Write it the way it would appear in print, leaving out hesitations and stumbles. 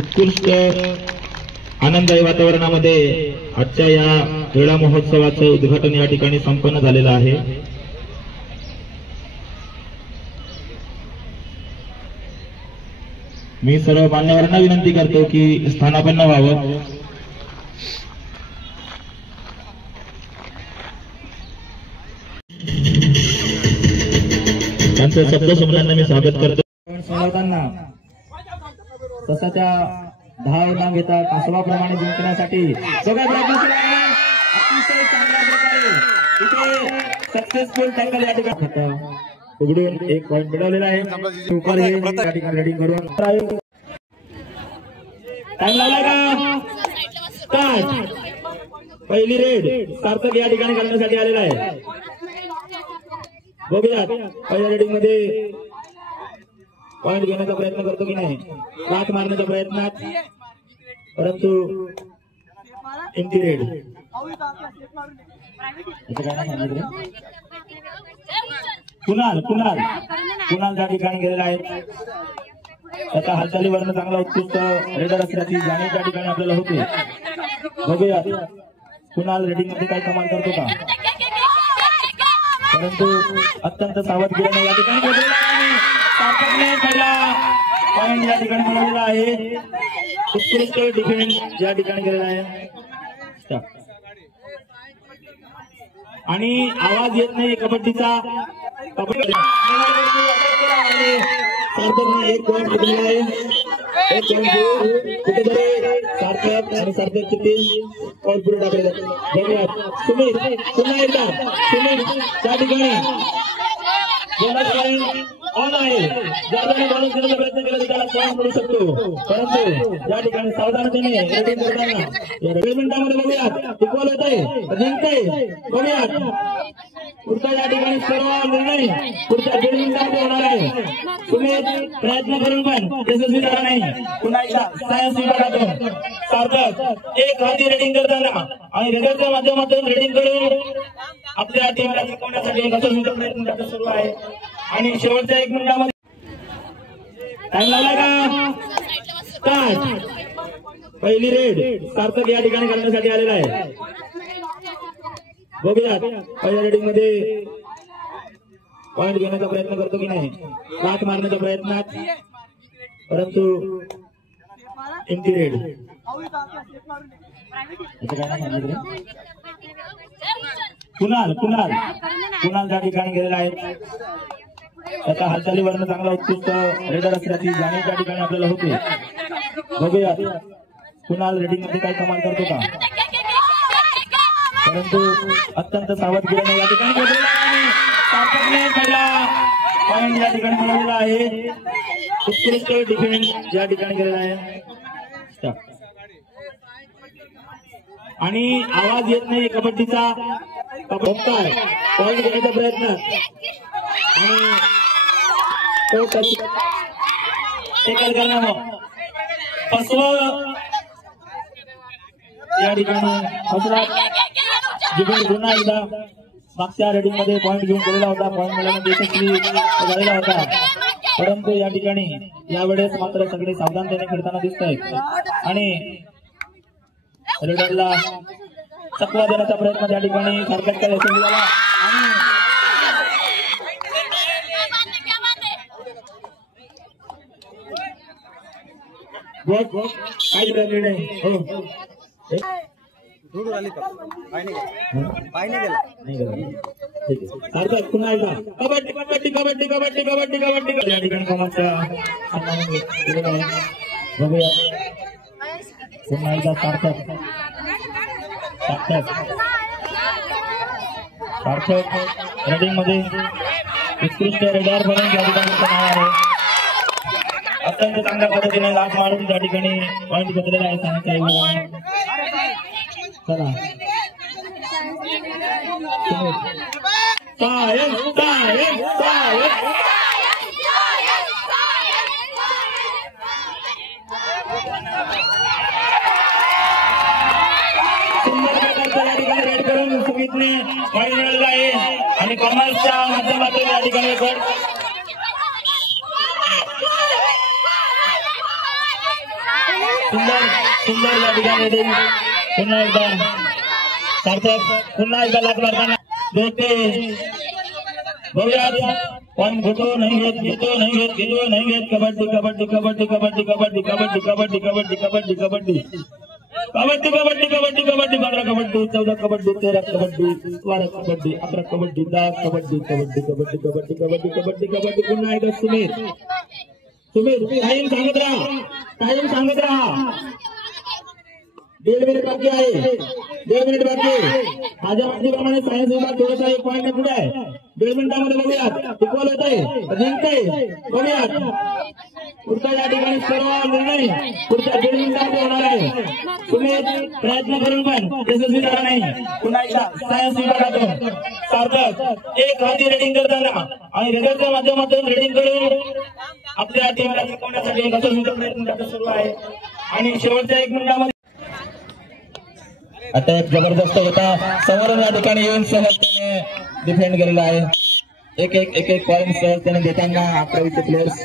उत्कृष्ट आनंददायी वातावरणामध्ये आजच्या या क्रीडा महोत्सवाचं उद्घाटन या ठिकाणी संपन्न झालेलं आहे। मी सर्व मान्यवरांना विनंती करतो की स्थानापन्न व्हावं। त्यांचं शब्द समजून मी स्वागत करतो। संवर्धना तसाच्या 10 नाम घेतात तासवाप्रमाणे जिंकण्यासाठी सगळ्या प्रयत्न अतिशय चांगल्या प्रकारे इथे सक्सेसफुल टॅकल या ठिकाणी उघडून 1 पॉइंट मिळवलेला आहे। सुपर हे या ठिकाणी रेडिंग करून टाइम लागला का स्टार्ट। पहिली रेड सार्थक या ठिकाणी करण्यासाठी आलेला आहे। बघूया पहिल्या रेडिंग मध्ये पॉइंट घेण्याचा प्रयत्न करतो की नाही। लाट मारण्याच्या प्रयत्नात परंतु एम्प्टी रेड कुणाल त्या ठिकाणी गेलेला आहे। त्याच्या हालचालीवरनं चांगला उत्कृष्ट रेडर असल्याची जाणीव त्या ठिकाणी आपल्याला होते। बघूया कुणाल रेडिंग मध्ये काय कमाल करतो का, परंतु अत्यंत सावधगिरीने या ठिकाणी सार्थकने पहिला पॉइंट या ठिकाणी मिळवलेला आहे। उत्कृष्ट डिफेन्स या ठिकाणी केलेला आहे आणि आवाज येत नाही कबड्डीचा। सार्थकने 1 पॉइंट घेतलेला आहे। 1 पॉइंट कुठेतरी सार्थक आणि सार्थकची टीम पॉइंट पुढे टाकले जाते। बघूया सुमित पुन्हा एकदा सुमित त्या ठिकाणी ऑन आहे। ज्याने बॉलिंग करण्याचा प्रयत्न केला तर त्याला पॉइंट मिळू शकतो, परंतु या ठिकाणी सावधानतेने रेडिंग करताना या 2 मिनिटांमध्ये बघूया इक्वल होत आहे जिंकते। बघूया पुढचा या ठिकाणी सर्व निर्णय पुढच्या 2 मिनिटांमध्ये होणार आहे। तुम्ही प्रयत्न करून पण यशस्वी झाला नाही। पुन्हा एकदा सायन्स विभागातून सार्थक 1 हाती रेडिंग करताना आणि रेडरच्या माध्यमातून रेडिंग करून आपल्या टीमला जिंकवण्यासाठी यशस्वी प्रयत्न सुरू आहे। आणि शेवटच्या 1 मिनिटामध्ये टाइम लागला का स्टार्ट। पहिली रेड सार्थक या ठिकाणी करण्यासाठी आलेला आहे। बघूया पहिल्या रेडिंग मध्ये पॉइंट घेण्याचा प्रयत्न करतो की नाही। लाट मारण्याच्या प्रयत्नात परंतु एम्प्टी रेड कुणाल त्या ठिकाणी गेलेला आहे। त्याच्या हालचालीवरनं चांगला उत्कृष्ट रेडर असल्याची जाणीव त्या ठिकाणी आपल्याला होते। बघूया कुणाल रेडिंग मध्ये काय कमाल करतो का, परंतु अत्यंत सावधगिरीने या ठिकाणी सार्थकने पहिला पॉइंट या ठिकाणी मिळवलेला आहे। उत्कृष्ट डिफेन्स या ठिकाणी केलेला आहे आणि आवाज येत नाही कबड्डीचा। पॉइंट घेण्याचा प्रयत्न आणि टॅकल करणं फसवं या ठिकाणी फसला। जुबेर पुन्हा एकदा मागच्या रेडिंग मध्ये पॉइंट घेऊन गेलेला होता, पॉइंट मिळवण्यात यशस्वी झालेला होता, परंतु या ठिकाणी यावेळेस मात्र सगळे सावधानतेने खेळताना दिसत आहेत आणि रेडरला चकवा देण्याचा प्रयत्न त्या ठिकाणी सार्थकचा यशस्वी झाला आणि काही निर्णय हो सार्थक पुन्हा एकदा कबड्डी कबड्डी कबड्डी कबड्डी कबड्डी कबड्डी या ठिकाणी कोणाचा बघूया पुन्हा एकदा सार्थक रेडिंग मध्ये उत्कृष्ट रेडर म्हणून या ठिकाणी नाव आहे। अत्यंत चांगल्या पद्धतीने लाट मारून त्या ठिकाणी पॉइंट घेतलेला आहे सांगता। चला सुंदर प्रकारचा या ठिकाणी रेड करून सुमितने पॉइंट मिळवला आहे आणि कॉमर्सच्या माध्यमातून या ठिकाणी सुंदर सुंदर या ठिकाणी रेडिंग पुन्हा एकदा सार्थक पुन्हा एकदा लाख मारताना दोस्ते बघूया पण घेतो नाही घेत घेतो नाही घेत घेतो नाही घेत कबड्डी कबड्डी कबड्डी कबड्डी कबड्डी कबड्डी कबड्डी कबड्डी कबड्डी कबड्डी कबड्डी कबड्डी कबड्डी कबड्डी 15 कबड्डी 14 कबड्डी 13 कबड्डी 12 कबड्डी 11 कबड्डी 10 कबड्डी कबड्डी कबड्डी कबड्डी कबड्डी कबड्डी कबड्डी पुन्हा एकदा सुमीर टाइम सांगत राहा 1.5 मिनिट बाकी आहे 1.5 मिनिट बाकी माझ्या माहितीप्रमाणे सायन्स विभाग थोडासा 1 पॉईंट पुढे आहे 1.5 मिनिटामध्ये बघूयात इक्वल होत आहे जिंकतंय बघूयात पुढचा या ठिकाणी सर्व निर्णय पुढच्या 1.5 मिनिटामध्ये होणार आहे तुम्ही प्रयत्न करून पण यशस्वी झाला नाही पुन्हा एकदा सायन्स विभागातून सार्थक एक हाती रेडिंग करताना आणि रेडरच्या माध्यमातून रेडिंग करून आपल्या टीमला जिंकवण्यासाठी एक असं प्रयत्न सुरू आहे आणि शेवटच्या 1 मिनिटामध्ये अटॅक जबरदस्त होता समोरून या ठिकाणी येऊन सहज त्याने डिफेंड केलेला आहे एक पॉईंट सहज त्याने देताना 11 प्लेयर्स